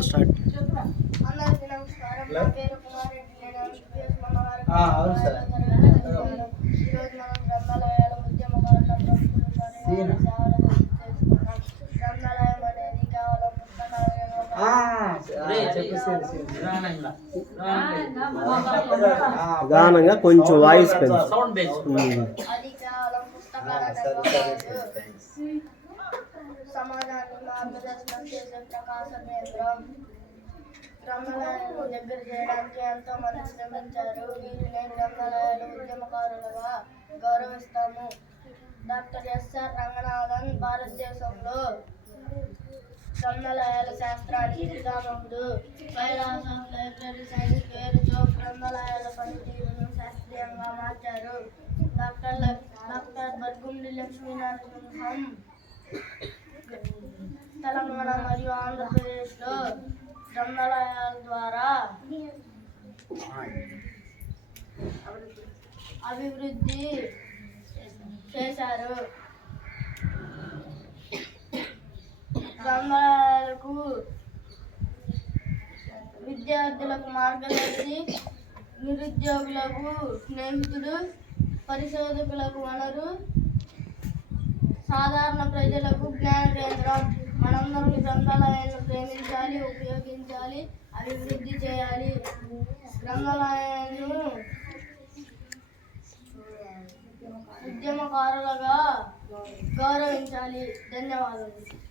Start. అవును sir. నిదానంగా కొంచెం వాయిస్ పెంచు. సౌండ్ పుస్తకాలే సరే సరే. థ్యాంక్స్ సమాధానం మార్గదర్శనం చేసే ప్రకాశ కేంద్రం బ్రహ్మలయాలను దగ్గర చేయడానికి ఎంతో మంది శ్రమించారు. వీరిని బ్రహ్మలయాలు ఉద్యమకారులుగా గౌరవిస్తాము. డాక్టర్ ఎస్ఆర్ రంగనాథన్ భారతదేశంలో బ్రహ్మలయాల శాస్త్రానికి పితామహుడు కైలాస్ లైబ్రరీ సైన్స్ పేరుతో బ్రహ్మలయాల పనితీరును శాస్త్రీయంగా మార్చారు. డాక్టర్ ల- డాక్టర్ బర్గుండి లక్ష్మీనరసింహం తెలంగాణ మరియు ఆంధ్రప్రదేశ్లో గ్రంథాలయాల ద్వారా అభివృద్ధి చేశారు. గ్రంథాలయాలకు విద్యార్థులకు మార్గదర్శి నిరుద్యోగులకు స్నేహితుడు పరిశోధకులకు వనరు సాధారణ ప్రజలకు జ్ఞాన కేంద్రం. మనందరం గ్రంథాలయాలను ప్రేమించాలి ఉపయోగించాలి అభివృద్ధి చేయాలి. గ్రంథాలయాలను ఉద్యమకారులుగా గౌరవించాలి. ధన్యవాదాలు.